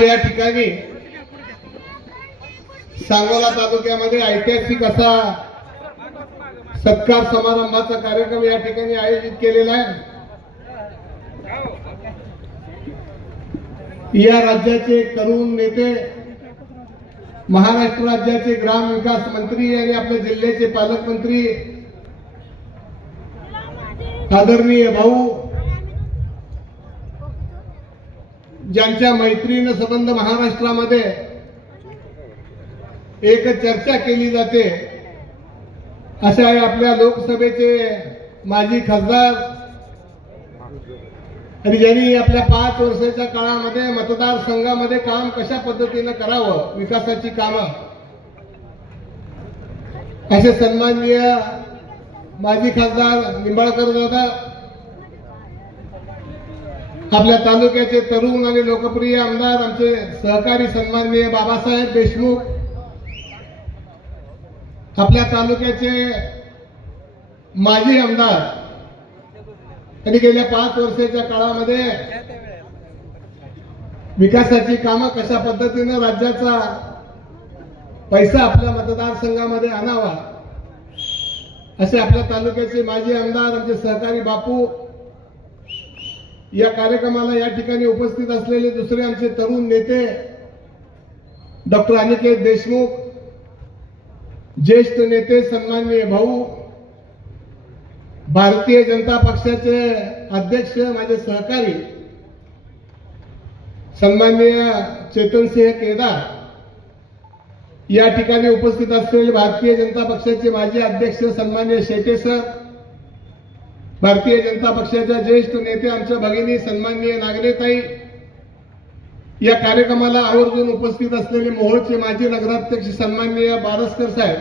आज या ठिकाणी सांगोला तालुक्यामध्ये ऐतिहासिक असा सत्कार समारंभाचा कार्यक्रम या ठिकाणी आयोजित केलेला आहे. या राज्याचे तरुण नेते महाराष्ट्र राज्याचे ग्राम विकास मंत्री आणि आपल्या जिल्ह्याचे पालकमंत्री आदरणीय भाऊ ज्यांच्या मैत्रीनं संबंध महाराष्ट्रामध्ये एक चर्चा केली जाते अशा आहे आपल्या लोकसभेचे माजी खासदार आणि ज्यांनी आपल्या पाच वर्षाच्या काळामध्ये मतदारसंघामध्ये काम कशा पद्धतीनं करावं विकासाची कामं असे सन्माननीय माजी खासदार निंबाळकर दादा आपल्या तालुक्याचे तरुण आणि लोकप्रिय आमदार आमचे सहकारी सन्माननीय बाबासाहेब देशमुख आपल्या तालुक्याचे माजी आमदार आणि गेल्या पाच वर्षाच्या काळामध्ये विकासाची कामं कशा पद्धतीने राज्याचा पैसा आपल्या मतदारसंघामध्ये आणावा असे आपल्या तालुक्याचे माजी आमदार आमचे सहकारी बापू या कार्यक्रमाला या ठिकाणी उपस्थित असलेले दुसरे आमचे तरुण नेते डॉक्टर अनिकेत देशमुख ज्येष्ठ नेते सन्माननीय भाऊ भारतीय जनता पक्षाचे अध्यक्ष माझे सहकारी सन्माननीय चेतनसिंह केदार या ठिकाणी उपस्थित असलेले भारतीय जनता पक्षाचे माजी अध्यक्ष सन्माननीय शेटे सर भारतीय जनता पक्षाच्या ज्येष्ठ नेते आमच्या भगिनी सन्माननीय नागरेताई या कार्यक्रमाला आवर्जून उपस्थित असलेले मोहोळचे माजी नगराध्यक्ष सन्माननीय बारसकर साहेब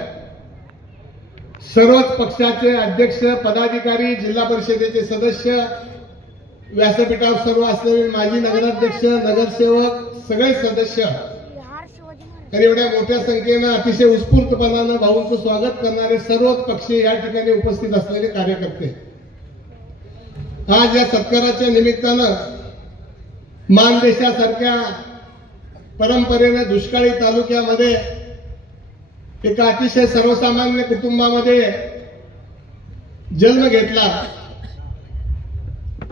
सर्वच पक्षाचे अध्यक्ष पदाधिकारी जिल्हा परिषदेचे सदस्य व्यासपीठावर सर्व असलेले माजी नगराध्यक्ष नगरसेवक सगळे सदस्य. तर एवढ्या मोठ्या संख्येनं अतिशय उत्स्फूर्तपणानं भाऊंचं स्वागत करणारे सर्वच पक्षी या ठिकाणी उपस्थित असलेले कार्यकर्ते. आज या सत्काराच्या निमित्तानं मानदेशासारख्या परंपरेनं दुष्काळी तालुक्यामध्ये एका अतिशय सर्वसामान्य कुटुंबामध्ये जन्म घेतला.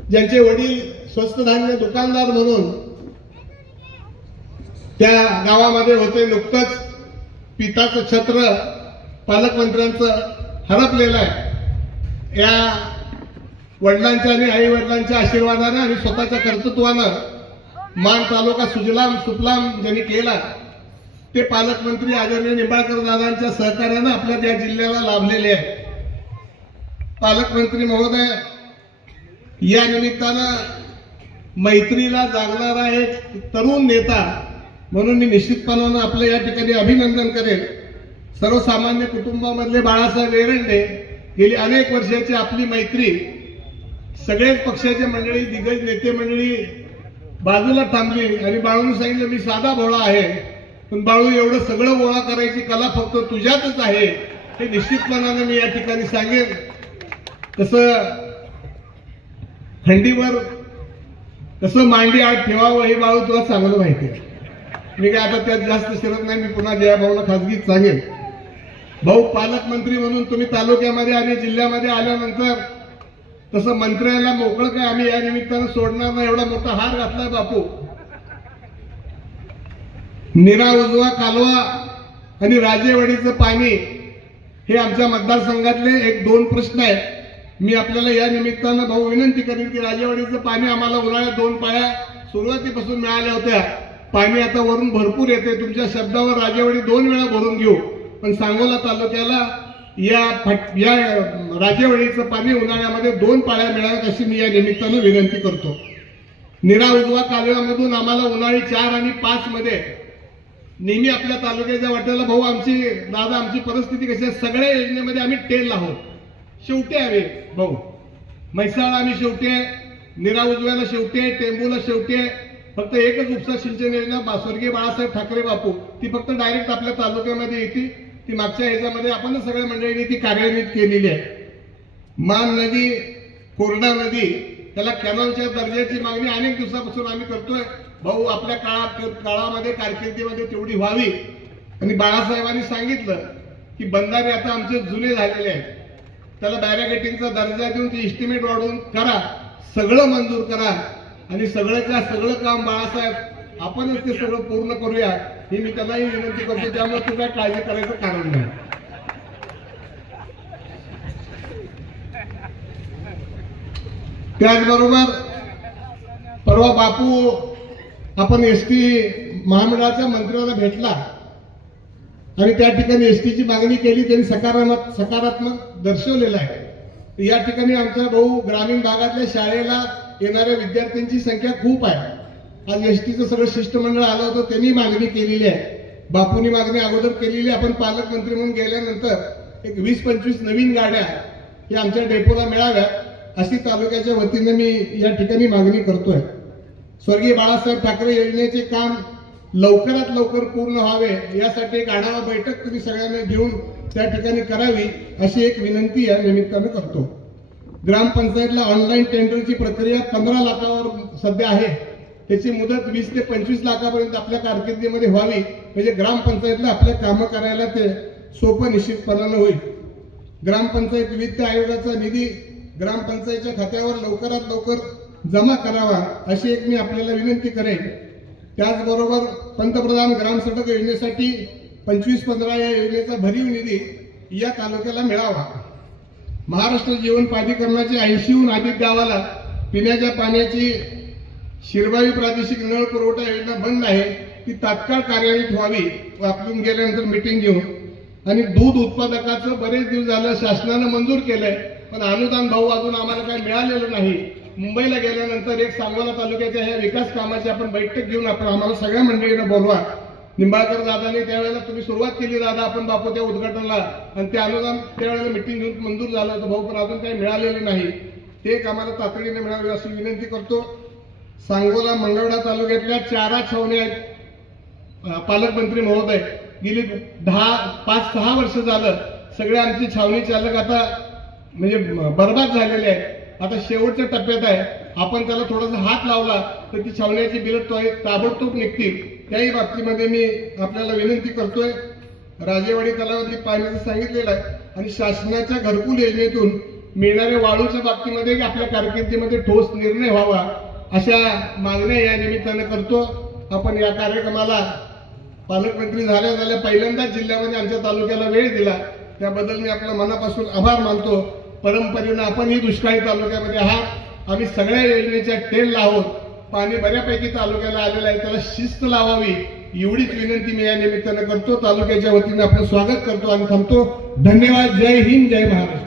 ज्यांचे वडील स्वस्त धान्य दुकानदार म्हणून त्या गावामध्ये होते नुकतंच पिताचं छत्र पालकमंत्र्यांचं हरपलेलं आहे. या वडिलांच्या आणि आई वडिलांच्या आशीर्वादानं आणि स्वतःच्या कर्तृत्वानं मान तालुका सुजलाम सुफलाम ज्यांनी केला ते पालकमंत्री आदरणीय निंबाळकर दादांच्या सहकार्यानं आपल्या त्या जिल्ह्याला लाभलेले आहे पालकमंत्री महोदय या निमित्तानं मैत्रीला जागणारा एक तरुण नेता म्हणून मी निश्चितपणानं आपलं या ठिकाणी अभिनंदन करेन. सर्वसामान्य कुटुंबामधले बाळासाहेब एरंडे गेली अनेक वर्षाची आपली मैत्री सगळेच पक्षाचे मंडळी दिग्गज नेते मंडळी बाजूला थांबली आणि बाळूने सांगितलं मी साधा भोळा आहे पण बाळू एवढं सगळं गोळा करायची कला फक्त तुझ्यातच आहे. हे निश्चितपणानं मी या ठिकाणी सांगेन. तसं खंडीवर कसं मांडी आत ठेवावं हे बाळू तुला चांगलं माहिती आहे. मी काय आता त्यात जास्त शिरत नाही मी पुन्हा जयाभाऊला खासगीत सांगेन. भाऊ पालकमंत्री म्हणून तुम्ही तालुक्यामध्ये आणि जिल्ह्यामध्ये आल्यानंतर तसं मंत्र्याला मोकळं काय? आम्ही या निमित्तानं सोडणार नाही. एवढा मोठा हार घातलाय बापू. निरा उजवा कालवा आणि राजेवाडीचं पाणी हे आमच्या मतदारसंघातले एक दोन प्रश्न आहेत. मी आपल्याला या निमित्तानं भाऊ विनंती करेन की राजेवाडीचं पाणी आम्हाला उन्हाळ्यात दोन पाया सुरुवातीपासून मिळाल्या होत्या. पाणी आता वरून भरपूर येते. तुमच्या शब्दावर राजेवाडी दोन वेळा भरून घेऊ. पण सांगोला तालुक्याला या फट- या राजेवाडीचं पाणी उन्हाळ्यामध्ये दोन पाळ्या मिळाव्यात अशी मी या निमित्तानं विनंती करतो. निरा उजवा कालव्यामधून आम्हाला उन्हाळी चार आणि पाच मध्ये नेहमी आपल्या तालुक्याच्या वाट्याला भाऊ आमची दादा आमची परिस्थिती कशी आहे? सगळ्या योजनेमध्ये आम्ही टेल आहोत. शेवटी आम्ही भाऊ म्हैसाळ आम्ही शेवटी आहे निरा उजव्याला शेवटी आहे टेंबूला शेवटी आहे. फक्त एकच उपसा सिंचन योजना बा- स्वर्गीय बाळासाहेब ठाकरे बापू ती फक्त डायरेक्ट आपल्या तालुक्यामध्ये येते ती मागच्या ह्याच्यामध्ये आपण सगळ्या मंडळींनी ती कार्यान्वित केलेली आहे. मान नदी कोरडा नदी त्याला कॅनॉलच्या दर्जाची मागणी अनेक दिवसापासून आम्ही करतोय. भाऊ आपल्या काळात काळामध्ये कारकिर्दीमध्ये तेवढी व्हावी. आणि बाळासाहेबांनी सांगितलं की बंधारे आता आमचे जुने झालेले आहेत. त्याला बॅरिगेटिंगचा दर्जा देऊन ते इस्टिमेट वाढवून करा. सगळं मंजूर करा. आणि सगळं का सगळं काम बाळासाहेब आपणच ते सगळं पूर्ण करूया. ही मी त्यांनाही विनंती करतो त्यामुळे तू काय काळजी करायचं कारण नाही. त्याचबरोबर परवा बापू आपण एस टी महामंडळाच्या मंत्र्याला भेटला. आणि त्या ठिकाणी एस टीची मागणी केली त्यांनी सकारात्मक सकारात्मक दर्शवलेलं आहे. या ठिकाणी आमचा भाऊ ग्रामीण भागातल्या शाळेला येणाऱ्या विद्यार्थ्यांची संख्या खूप आहे. आज एस टीचं सगळं शिष्टमंडळ आलं होतं त्यांनी मागणी केलेली आहे. बापूंनी मागणी अगोदर केलेली आहे. आपण पालकमंत्री म्हणून गेल्यानंतर एक वीस पंचवीस नवीन गाड्या या आमच्या डेपोला मिळाव्यात अशी तालुक्याच्या वतीने मी या ठिकाणी मागणी करतोय. स्वर्गीय बाळासाहेब ठाकरे योजनेचे काम लवकरात लवकर पूर्ण व्हावे यासाठी एक आढावा बैठक तुम्ही सगळ्यांनी घेऊन त्या ठिकाणी करावी अशी एक विनंती या निमित्तानं करतो. ग्रामपंचायतला ऑनलाईन टेंडरची प्रक्रिया पंधरा लाखावर सध्या आहे. त्याची मुदत वीस ते पंचवीस लाखापर्यंत आपल्या कारकिर्दीमध्ये व्हावी. म्हणजे ग्रामपंचायतला आपल्या कामं करायला ते सोपं निश्चितपणानं होईल. ग्रामपंचायत वित्त आयोगाचा निधी ग्रामपंचायतच्या खात्यावर लवकरात लवकर जमा करावा अशी एक मी आपल्याला विनंती करेन. त्याचबरोबर पंतप्रधान ग्राम सडक योजनेसाठी पंचवीस पंधरा या योजनेचा भरीव निधी या तालुक्याला मिळावा. महाराष्ट्र जीवन प्राधिकरणाचे ऐंशीहून अधिक गावाला पिण्याच्या पाण्याची शिरवाई प्रादेशिक नळ पुरवठा योजना बंद आहे. ती तात्काळ कार्यान्वित व्हावी आपण गेल्यानंतर मिटिंग घेऊन. आणि दूध उत्पादकाचं बरेच दिवस झालं शासनानं मंजूर केलंय पण अनुदान भाऊ अजून आम्हाला काही मिळालेलं नाही. मुंबईला गेल्यानंतर एक सांगोला तालुक्याच्या ह्या विकास कामाची आपण बैठक घेऊन आपण आम्हाला सगळ्या मंडळीनं बोलवा. निंबाळकर दादाने त्यावेळेला तुम्ही सुरुवात केली दादा आपण बापू त्या उद्घाटनला. आणि ते अनुदान त्यावेळेला मिटिंग घेऊन मंजूर झालं होतं भाऊ पण अजून काही मिळालेलं नाही. ते एक आम्हाला तातडीने मिळावे अशी विनंती करतो. सांगोला मंगळवेढा तालुक्यातल्या चारा छावण्या आहेत. पालकमंत्री महोदय गेली दहा पाच सहा वर्ष झालं सगळे आमचे छावणी चालक आता म्हणजे बर्बाद बरबाद झालेले आहेत. आता शेवटच्या टप्प्यात आहे. आपण त्याला थोडासा हात लावला तर ती छावण्याची बिलं तो ताबडतोब निघतील. त्याही बाबतीमध्ये मी आपल्याला विनंती करतोय. राजेवाडी तलावातली पाण्याचं सांगितलेलं आहे आणि शासनाच्या घरकुल योजनेतून मिळणाऱ्या वाळूच्या बाबतीमध्ये आपल्या कारकिर्दीमध्ये ठोस निर्णय व्हावा. अशा मागण्या या निमित्तानं करतो. आपण या कार्यक्रमाला पालकमंत्री झाल्या झाल्या पहिल्यांदाच जिल्ह्यामध्ये आमच्या तालुक्याला वेळ दिला. त्याबद्दल मी आपल्या मनापासून आभार मानतो. परंपरेनं आपणही दुष्काळी तालुक्यामध्ये आहात. आम्ही सगळ्या योजनेच्या टेल आहोत. पाणी बऱ्यापैकी तालुक्याला आलेलं आहे. त्याला शिस्त लावावी एवढीच विनंती मी या निमित्तानं करतो. तालुक्याच्या वतीने आपलं स्वागत करतो आणि थांबतो. धन्यवाद. जय हिंद. जय महाराष्ट्र.